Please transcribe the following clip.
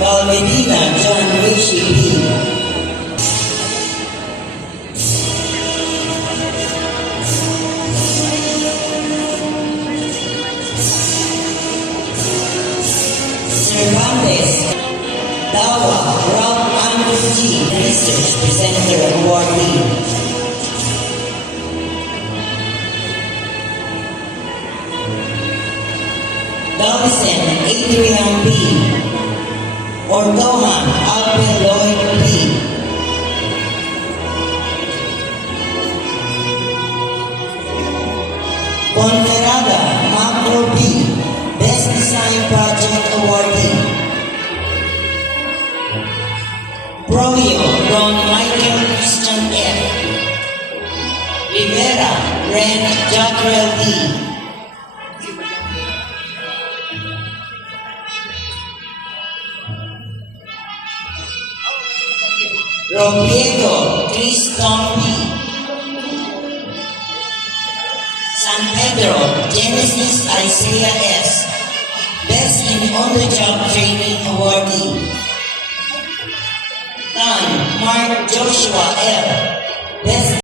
Valmedina John Rishi P. Cervantes Dawa Ralph Andrew G. Research Presenter Awardee. Dawson Adrian P. Ortohan Alvin Lloyd P. Ponferrada Macro P. Best Design Project Awardee. Proyo Ron Michael Christian F. Rivera Ren Jacquel D. Robiego Tristan P. San Pedro Genesis Isaiah S. Best in On-the-Job Training Awardee. Tan Mark Joshua L. Best